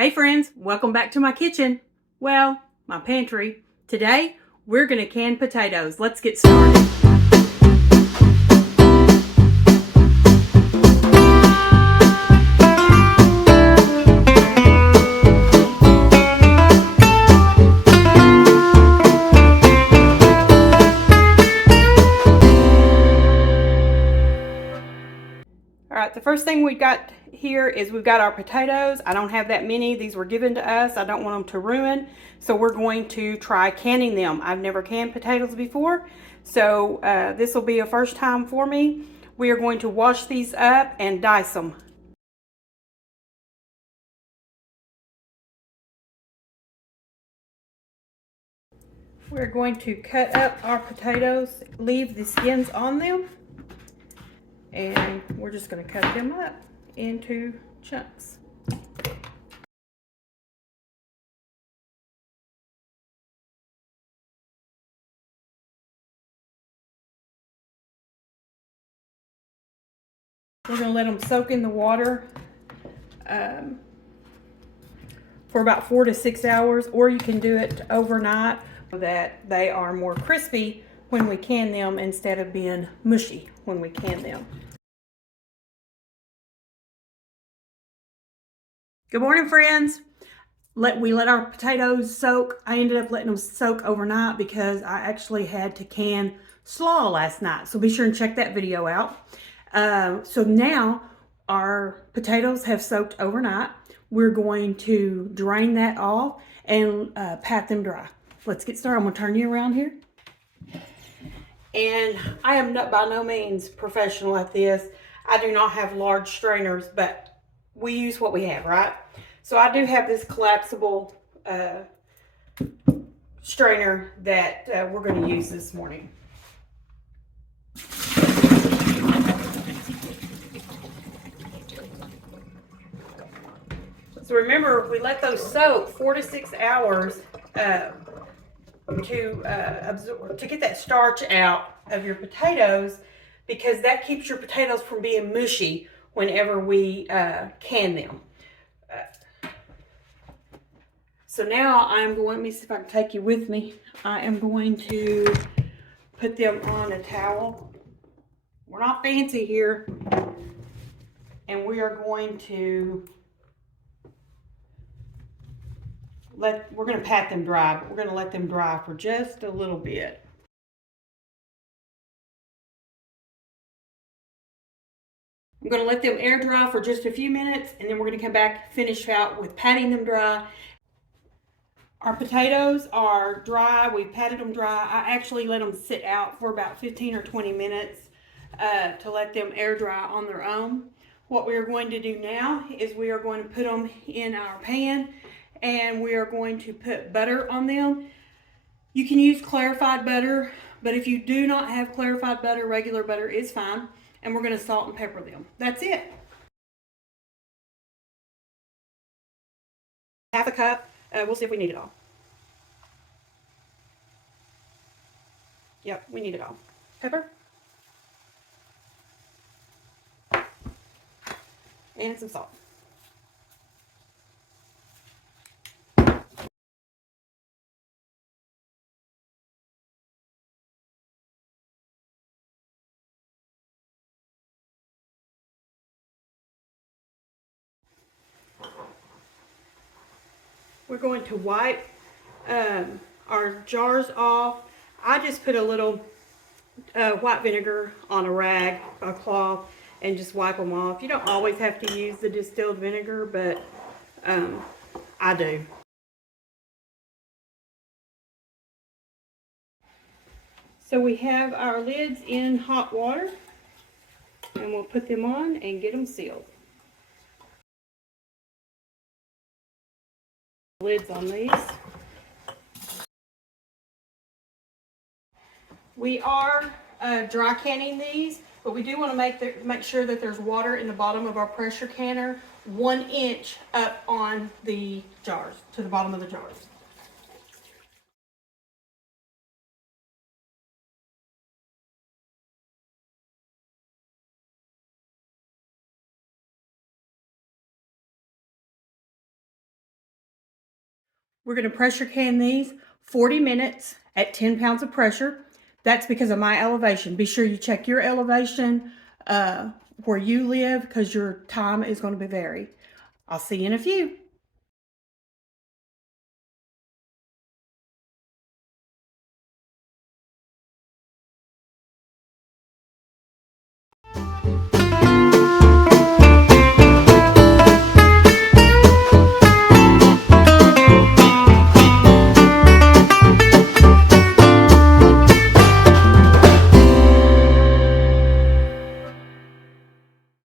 Hey friends, welcome back to my kitchen. Well, my pantry. Today, we're gonna can potatoes. Let's get started. All right, the first thing we got here is we've got our potatoes. I don't have that many. These were given to us. I don't want them to ruin. So we're going to try canning them. I've never canned potatoes before. So this will be a first time for me. We are going to wash these up and dice them. We're going to cut up our potatoes, leave the skins on them, and we're just going to cut them up into chunks. We're going to let them soak in the water for about 4 to 6 hours, or you can do it overnight so that they are more crispy when we can them instead of being mushy when we can them. Good morning, friends. We let our potatoes soak. I ended up letting them soak overnight because I actually had to can slaw last night. So be sure and check that video out. So now our potatoes have soaked overnight. We're going to drain that off and pat them dry. Let's get started. I'm going to turn you around here. And I am not by no means professional at this. I do not have large strainers, but we use what we have, right? So I do have this collapsible strainer that we're going to use this morning. So remember, we let those soak 4 to 6 hours to get that starch out of your potatoes, because that keeps your potatoes from being mushy whenever we can them. So now I'm going, let me see if I can take you with me. I am going to put them on a towel. We're not fancy here. And we are going to we're going to pat them dry, but we're going to let them dry for just a little bit. I'm going to let them air dry for just a few minutes, and then we're going to come back, finish out with patting them dry. Our potatoes are dry. We patted them dry. I actually let them sit out for about 15 or 20 minutes to let them air dry on their own. What we are going to do now is we are going to put them in our pan, and we are going to put butter on them. You can use clarified butter, but if you do not have clarified butter, regular butter is fine. And we're going to salt and pepper them. That's it. Half a cup. We'll see if we need it all. Yep, we need it all. Pepper. And some salt. We're going to wipe our jars off. I just put a little white vinegar on a rag, a cloth, and just wipe them off. You don't always have to use the distilled vinegar, but I do. So we have our lids in hot water, and we'll put them on and get them sealed. Lids on these. We are dry canning these, but we do want to make sure that there's water in the bottom of our pressure canner, 1 inch up on the jars, to the bottom of the jars. We're going to pressure can these 40 minutes at 10 pounds of pressure. That's because of my elevation. Be sure you check your elevation where you live because your time is going to be varied. I'll see you in a few.